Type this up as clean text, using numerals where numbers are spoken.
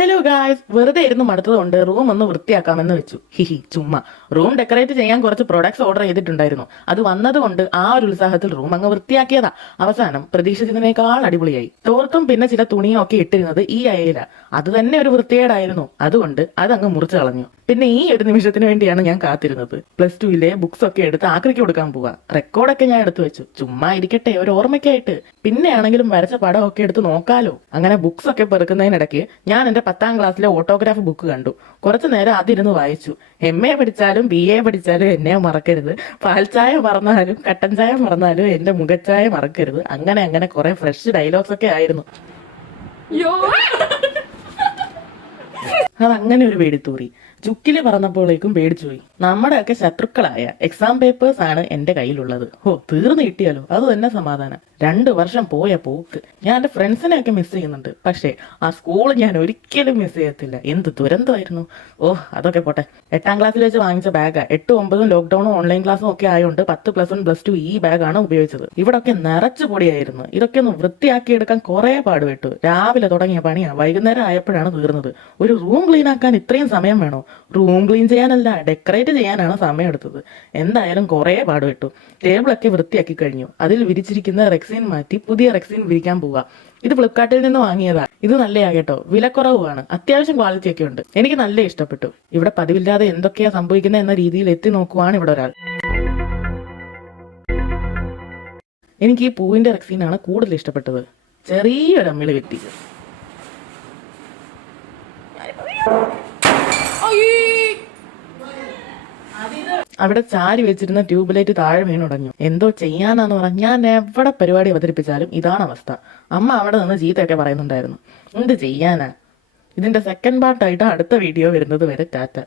Hello guys, വെറുതെ ഇരുന്ന് മടുത്തതുകൊണ്ട് room ഒന്ന് വൃത്തിയാക്കാമെന്ന് വെച്ചു. ഹിഹി ചുമ്മാ. റൂം ഡെക്കറേറ്റ് ചെയ്യാൻ കുറച്ച് പ്രൊഡക്ട്സ് ഓർഡർ ചെയ്തിട്ടുണ്ടായിരുന്നു. അത് വന്നതുകൊണ്ട് ആ ഒരു ഉത്സാഹത്തിൽ റൂം അങ്ങ് വൃത്തിയാക്കിയതാ. അവസാനം പ്രതീക്ഷിച്ചതിനേക്കാൾ അടിപൊളിയായി. തോർത്തും പിന്നെ ചില തുണിയും ഒക്കെ ഇട്ടിരുന്നത് ഈ അയയില. അത് തന്നെ ഒരു വൃത്തികേടായിരുന്നു. അതുകൊണ്ട് അതങ്ങ് മുറിച്ചു കളഞ്ഞു. പിന്നെ ഈ ഒരു നിമിഷത്തിന് വേണ്ടിയാണ് ഞാൻ കാത്തിരുന്നത്. +2 ബുക്സ് ഒക്കെ എടുത്ത് ആക്രിക്ക് കൊടുക്കാൻ പോവാ. റെക്കോർഡൊക്കെ ഞാൻ എടുത്തു വെച്ചു, ചുമ്മാ ഇരിക്കട്ടെ ഒരു ഓർമ്മയ്ക്കായിട്ട്. പിന്നെ ആണെങ്കിലും വരച്ച പടമൊക്കെ എടുത്ത് നോക്കാലോ. അങ്ങനെ ബുക്സ് ഒക്കെ പെറുക്കുന്നതിനിടയ്ക്ക് ഞാൻ എന്റെ 10ാം ക്ലാസ്സിലെ ഓട്ടോഗ്രാഫ് ബുക്ക് കണ്ടു. കുറച്ചു നേരം അതിരുന്ന് വായിച്ചു. MA പഠിച്ചാലും BA പഠിച്ചാലും എന്നെ മറക്കരുത്. പാൽച്ചായ മറന്നാലും കട്ടൻ ചായ മറന്നാലും എന്റെ മുഖച്ചായ മറക്കരുത്. അങ്ങനെ അങ്ങനെ കുറെ ഫ്രഷ് ഡയലോഗ്സ് ഒക്കെ ആയിരുന്നു. അതങ്ങനെ ഒരു പേടിത്തൂറി. ചുക്കില് പറന്നപ്പോഴേക്കും പേടിച്ചുപോയി. നമ്മുടെയൊക്കെ ശത്രുക്കളായ എക്സാം പേപ്പേഴ്സ് ആണ് എന്റെ കയ്യിലുള്ളത്. തീർന്നു കിട്ടിയാലോ, അത് തന്നെ സമാധാനം. 2 വർഷം പോയ പോക്ക്. ഞാൻ എന്റെ ഫ്രണ്ട്സിനെയൊക്കെ മിസ് ചെയ്യുന്നുണ്ട്. പക്ഷേ ആ സ്കൂൾ ഞാൻ ഒരിക്കലും മിസ് ചെയ്യത്തില്ല. എന്ത് ദുരന്തമായിരുന്നു. അതൊക്കെ പോട്ടെ. 8ാം ക്ലാസ്സിൽ വെച്ച് വാങ്ങിച്ച ബാഗാ. 8, 9 ലോക്ക്ഡൌണും ഓൺലൈൻ ക്ലാസ്സും ഒക്കെ ആയതുകൊണ്ട് 10 +1 +2 ഈ ബാഗാണ് ഉപയോഗിച്ചത്. ഇവിടൊക്കെ നിറച്ചു പൊടിയായിരുന്നു. ഇതൊക്കെ ഒന്ന് വൃത്തിയാക്കിയെടുക്കാൻ കുറെ പാടുപെട്ടു. രാവിലെ തുടങ്ങിയ പണിയാ വൈകുന്നേരം ആയപ്പോഴാണ് തീർന്നത്. ഒരു റൂം ക്ലീൻ ആക്കാൻ ഇത്രയും സമയം വേണോ? റൂം ക്ലീൻ ചെയ്യാനല്ല, ഡെക്കറേറ്റ് ചെയ്യാനാണ് സമയം എടുത്തത്. എന്തായാലും കുറെ പാടുപെട്ടു. ടേബിളൊക്കെ വൃത്തിയാക്കി കഴിഞ്ഞു. അതിൽ വിരിച്ചിരിക്കുന്ന റെക്സിൻ മാറ്റി പുതിയ റെക്സിൻ വിരിക്കാൻ പോവാ. ഇത് ഫ്ലിപ്കാർട്ടിൽ നിന്ന് വാങ്ങിയതാ. ഇത് നല്ലയാ കേട്ടോ, വിലക്കുറവുമാണ്, അത്യാവശ്യം ക്വാളിറ്റി ഒക്കെ ഉണ്ട്. എനിക്ക് നല്ല ഇഷ്ടപ്പെട്ടു. ഇവിടെ പതിവില്ലാതെ എന്തൊക്കെയാ സംഭവിക്കുന്നത് എന്ന രീതിയിൽ എത്തി നോക്കുവാണ് ഇവിടെ ഒരാൾ. എനിക്ക് ഈ പൂവിന്റെ റെക്സിനാണ് കൂടുതൽ ഇഷ്ടപ്പെട്ടത്. ചെറിയൊരു അമ്മിളി വെട്ടി. അവിടെ ചാരി വെച്ചിരുന്ന ട്യൂബ് ലൈറ്റ് താഴെ വീണുടഞ്ഞു. എന്തോ ചെയ്യാനാന്ന് പറഞ്ഞ ഞാൻ എവിടെ പരിപാടി അവതരിപ്പിച്ചാലും ഇതാണ് അവസ്ഥ. അമ്മ അവിടെ നിന്ന് ചീത്തയൊക്കെ പറയുന്നുണ്ടായിരുന്നു. എന്ത് ചെയ്യാനാ. ഇതിന്റെ സെക്കൻഡ് പാർട്ടായിട്ട് അടുത്ത വീഡിയോ വരുന്നത് വരെ ടാറ്റ.